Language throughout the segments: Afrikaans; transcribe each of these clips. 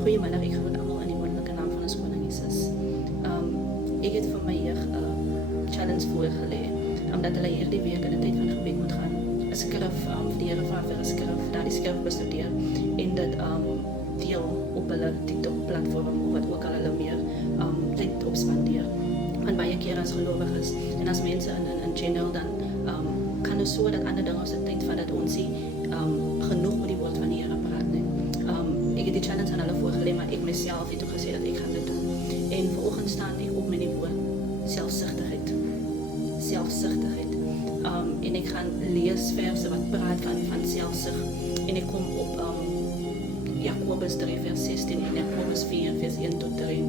Goeiemiddag, ek groet almal in die wonderlike naam van ons koning Jesus. Ek het vir my jeug 'n challenge voorgelê, omdat hulle hierdie week in 'n tyd van gebed moet gaan. 'n Skrif vir die Here vra vir 'n skrif, daardie skrif bestudeer en dit deel op hulle TikTok platform of wat ook al hulle meer tyd op spandeer. Want baie keer as gelowiges en as mense in general dan kan het so dat ander dinge ons het tyd van dat ons nie genoeg met die woord van die Here praat nie. Ek het die challenge aan hulle voorgelê, maar ek myself het ook gesê dat ek gaan dit doen. En vanoggend staan ek op met die woord selfsugtigheid. Selfsugtigheid. En ek gaan lees verse wat praat van selfsug. En ek kom op Jakobus 3 vers 16 en Jakobus 4 vers 1 tot 3.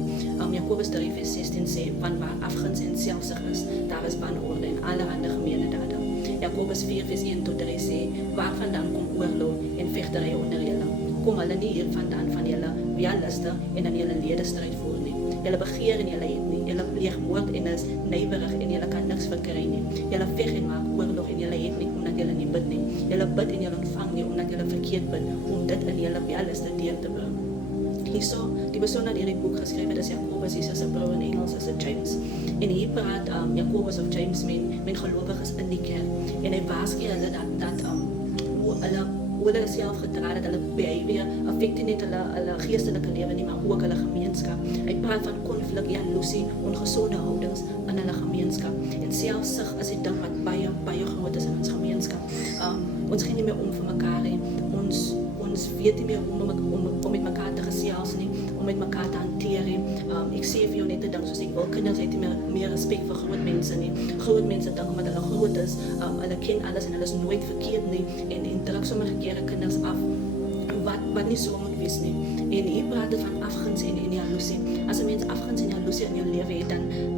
Jakobus 3 vers 16 sê, van waar afguns en selfsug is, daar is wanorde en allerhande gemene dade. Jakobus 4 vers 1 tot 3 sê, waar vandaan kom oorlog en vegtery onder julle? Kom hulle nie hier vandaan van julle weerluste en dan julle lede stryd voer nie. Julle begeer en julle het nie. Julle pleeg moord en is nywerig en julle kan niks verkry nie. Julle veg en maak oorlog en julle het nie omdat julle nie bid nie. Julle bid en julle ontvang nie omdat julle verkeerd bid om dit in julle weerluste deur te bring. Hierso, die persoon wat hierdie boek geskryf het is Jakobus, Jesus se broer in Engels is James. En hier praat Jakobus of James met gelowiges in die kerk en hy waarsku hulle dat hoe hulle self gedra het, hulle behavior affecteer net hulle geestelike lewe nie, maar ook hulle gemeenskap. Hy praat van konflik, jaloesie, ongesonde houdings in hulle gemeenskap. En selfsug is die ding wat baie groot is in ons gemeenskap. Ons gee nie meer om vir mekaar nie. Ons weet nie meer om met mekaar te gesels nie, om met mekaar te hanteer nie. Ek sê vir jou net 'n ding, soos ek wil kinders het nie meer respek vir groot mense nie. Groot mense dink omdat hulle groot is, hulle ken alles en hulle is nooit verkeerd nie en druk sommige kere kinders af wat nie so moet wees nie. En hier praat dit van afguns en jaloesie. As 'n mens afguns en jaloesie in jou lewe het,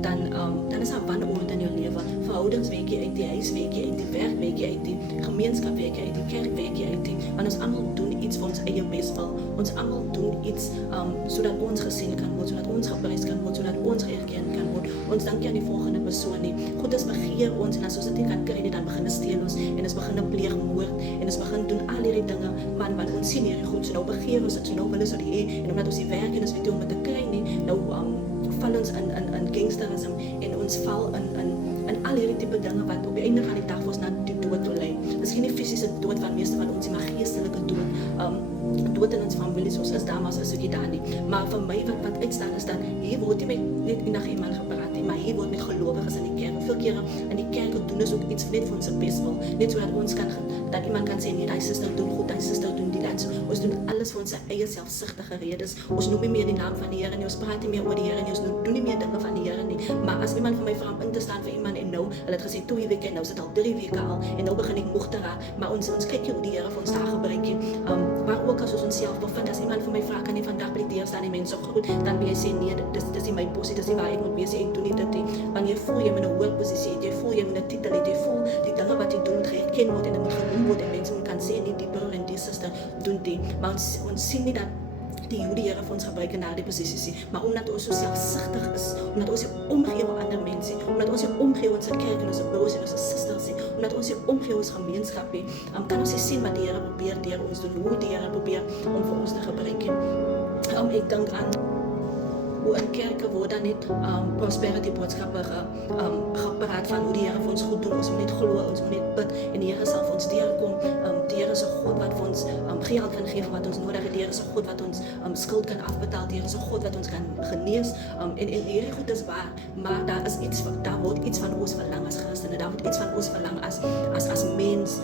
dan is daar wanorde in jou lewe. Verhoudings weet jy uit, die huis weet jy uit, die werk weet jy uit, die gemeenskap weet jy uit, die kerk weet jy uit. Want ons almal doen iets vir ons eie beswil. Ons almal doen iets sodat ons gesien kan word, sodat ons geprys kan word, sodat ons geërken kan word. Ons dink nie aan die volgende persoon nie. God is begeer ons en as ons dit nie kan kry nie, dan begin steel ons en ons begin pleeg moord en ons begin doen al hierdie dinge want ons sien hierdie goed, so nou begeer ons dit, so nou wil ons dit hê en omdat ons die werk en ons weet hoe om dit te kry nie, nou val ons in gangsterisme en ons val in al hierdie tipe dinge wat op die einde van die dag vir ons na die dood toe lei. Miskien nie fisiese dood van meeste van ons, maar geestelike dood. Dood in ons familie, soos is dames as ek daar nie. Maar vir my wat uitstaan is dat hier word nie met net enige iemand gepraat nie, maar hier word met gelowiges in die kerk. Hoeveel kere in die kerk doen ons ook iets net vir ons beswil, net sodat ons kan, dat iemand kan sê, nee, die suster doen goed, die suster doen die dat. So, ons doen alles vir ons eie selfsugtige redes. Ons noem nie meer die naam van die Here nie, ons praat nie meer oor die Here nie, ons doen nie meer dinge van die Here nie. Maar as iemand vir my vra om in te staan vir iemand en nou, hulle het gesê 2 weke en nou sit al 3 weke al en nou begin ek moeg te raak, maar ons kyk hoe die Here vir ons daar gebruik nie. Waar ook as ons onsself bevind, as iemand vir my vra, kan nie vandag by die deur staan die mens so goed, dan wil jy sê, nee, dis nie my posie, dis nie waar ek moet wees, ek doen nie dit nie. Wanneer jy voel jy met 'n hoë posisie, jy voel jy met 'n titel, jy voel die dinge wat jy doen moet geken word en dit moet genoem word en mense moet kan sê, nie die broer en die suster doen dit, maar ons sien nie dat hoe die Here vir ons gebruik in daardie posisies, maar omdat ons so selfsugtig is, omdat ons omgee vir ander mense, omdat ons omgee ons kerk en ons broers en ons susters, omdat ons omgee ons gemeenskap, kan ons sien wat die Here probeer deur ons doen, hoe die Here probeer om vir ons te gebruik. Ek dink aan hoe in kerke word dan net prosperity boodskappe gepraat van hoe die Here vir ons goed doen, ons moet net glo, ons moet net bid en die Here sal vir ons deurkom. Die Here is 'n God wat vir ons geld kan gee vir wat ons nodig het. Die Here is 'n God wat ons skuld kan afbetaal. Die Here is 'n God wat ons kan genees. En hierdie goed is waar, maar daar word iets van ons verlang as Christene. Daar word iets van ons verlang as mens.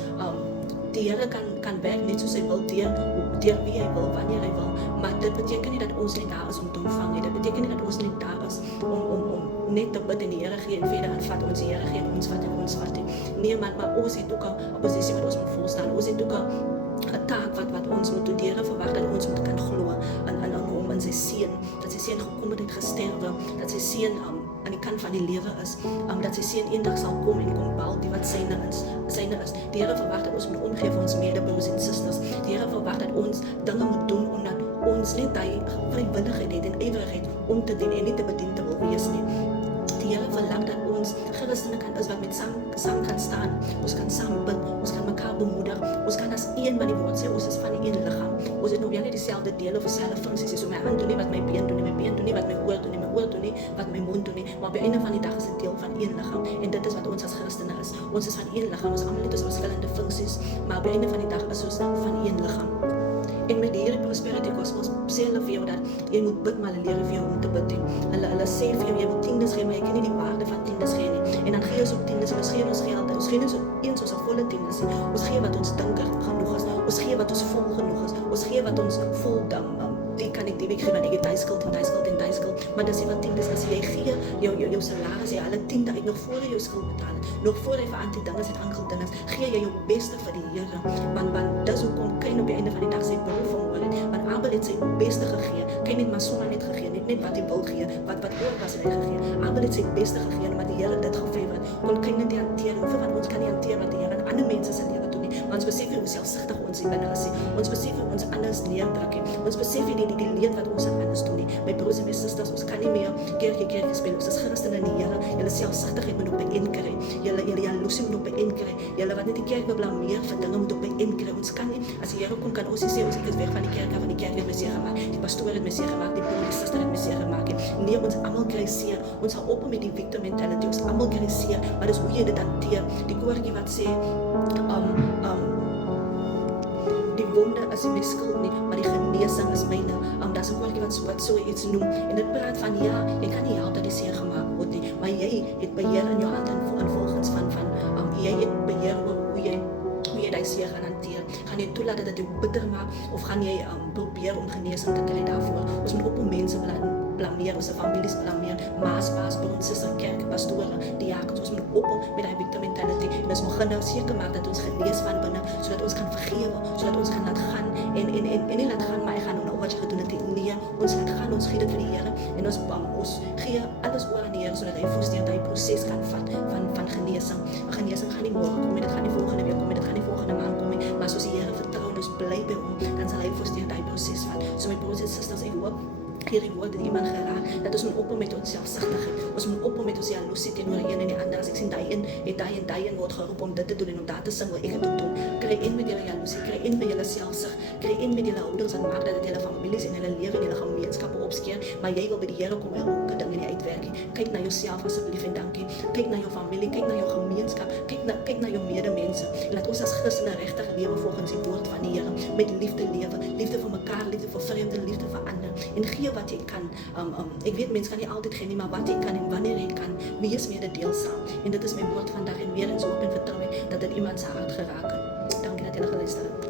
Die Here kan werk net soos hy wil, deur wie hy wil, wanneer hy wil, maar dit beteken nie dat ons net daar is om te ontvang nie. Dit beteken nie dat ons net daar is om net te bid en die Here gee en verder aanvat ons, die Here gee en ons vat nie. Nee, maar ons het ook 'n posisie wat ons moet volstaan. Ons het ook 'n taak wat ons moet doen. Die Here verwag dat ons moet kan glo in hom, in sy seun, dat sy seun gekom het gesterwe, dat sy seun aan die kant van die lewe is, dat sy seun eendag sal kom en kom behaal die wat syne is. Die Here verwag dat ons moet omgee vir ons medebroers en susters. Die Here verwag dat ons dinge moet doen omdat ons net daai vrywilligheid het en ywerigheid om te dien en nie te bedien te wil wees nie. Die Here verlang dat ons Christene kan is wat met saam kan staan. Ons kan saam bid, ons kan mekaar bemoedig. Ons kan as een wat die woord sê, ons is van die een liggaam. Ons het nog wel nie dieselfde dele of dieselfde funksies. So my hand doen nie wat my been doen nie, my been doen nie wat my oor doen nie, my oor doen nie wat my mond doen nie. Maar op die einde van die dag is 'n deel van een liggaam. En dit is wat ons as Christene is. Ons is van een liggaam. Ons almal het ons verskillende funksies, maar op die einde van die dag is ons van een liggaam. En met die Prosperity Gospel sê hulle vir jou dat jy moet bid, maar hulle leer vir jou om te bid. Hulle sê vir jou, jy moet tiendes gee, maar jy ken nie die waarde van tiendes gee nie. En dan gee ons ook tiendes, en ons gee ons geld, ons gee nie so eens ons volle tiendes nie. Ons gee wat ons dink genoeg is, ons gee wat ons vol genoeg is, ons gee wat ons voel die kan ek die week gee, want ek het duiskuld, maar dis nie wat tiendes is. Jy gee jou salaris, jy alle tiende uit nog voor jy jou skuld betaal het, nog voor jy vir anti-dinges het aangeldinges, gee jy jou beste vir die Here, want dis hoekom Kain op die einde van die dag sy bul vermoor het, want Abel het sy beste gegee. Kain het maar sommer net gegee, net wat hy wil gee, wat oor was en hy gegee. Abel het sy beste gegee, omdat die Here dit gefavor het, kon Kain dit nie hanteer, hoeveel van ons kan nie hanteer wat die Here in ander mense se lewe doen nie, maar ons besef hoe selfsugtig ons hier binne is, ons besef hoe ons anders neerdruk, ons besef nie die leed wat ons aan anders doen nie. My broers en my susters, ons kan nie meer kerkie speel, ons is Christene in die Here, julle selfsugtigheid moet op by een kry, julle jaloesie moet op by een kry, julle wat net die kerk wil blameer vir dinge moet op by een kry. Ons kan nie, as die Here kom, kan ons nie sê, ons ek is weg van die kerk het my seer gemaak, die pastoor het my seer gemaak, die broer, die suster het my seer gemaak. Nee, ons almal kry seer, ons hou op met die victim mentality, ons almal kry seer, maar dis hoe jy dit hanteer. Die koortjie wat sê, die wonde is nie my skuld nie, maar die genesing is myne. Dat is 'n koortjie wat so iets noem. En dit praat van, ja, jy kan nie help dat die seer gemaak word nie, maar jy het beheer in jou hand en volgens van jy het beheer oor hoe jy die seer gaan hanteer. Gaan jy toelaat dat dit jou bitter maak, of gaan jy probeer om genesing te kry daarvoor? Ons moet op om mense blameer, ons families blameer, maas, broers, susters, kerk, pastore, diakens. Ons moet op met die victim mentality, en ons moet nou seker maak dat ons genees van binne, sodat ons kan vergewe, sodat ons kan laat gaan, en nie laat gaan, maar ek gaan nou wat jy gedoen het, nee, ons laat gaan, ons gee dit vir die Here, en ons gee alles oor aan die Here, sodat hy voorstel, dat hy proses kan vat van genesing. Genesing gaan nie morgen kom, dit gaan nie volgende week kom, dit gaan nie volgende maand kom, maar as ons die Here vertrou, ons bly by hom, dan sal hy voorstel, dat hy proses vat. So my broers en susters, ek hoop hierdie woord het iemand geraak, dat ons moet ophou met ons selfsugtigheid, ons moet ophou met ons jaloesie teenoor een en die ander. As ek sien die een word geroep om dit te doen en om daar te sing, wil ek het ook doen. Kry in met julle jaloesie, kry in met julle selfsug, kry in met julle houdings en maak dat dit julle families en julle lewe en julle gemeenskappe opskeer, maar jy wil by die Here kom en ook dinge nie uitwerk. Kyk na jouself asseblief en dankie. Kyk na jou familie, kyk na jou gemeenskap, kyk na jou medemense. Laat ons as Christene regtig lewe volgens die woord van die Here, met liefde lewe, liefde vir mekaar, liefde vir vreemde, liefde vir ander, en gee wat jy kan. Ek weet mense kan nie altyd gee nie, maar wat jy kan en wanneer jy kan, wees mededeelsaam. En dit is my woord vandag, en weer eens hoop en vertrou dat dit iemand se hart geraak het. Dankie dat jy geluister het.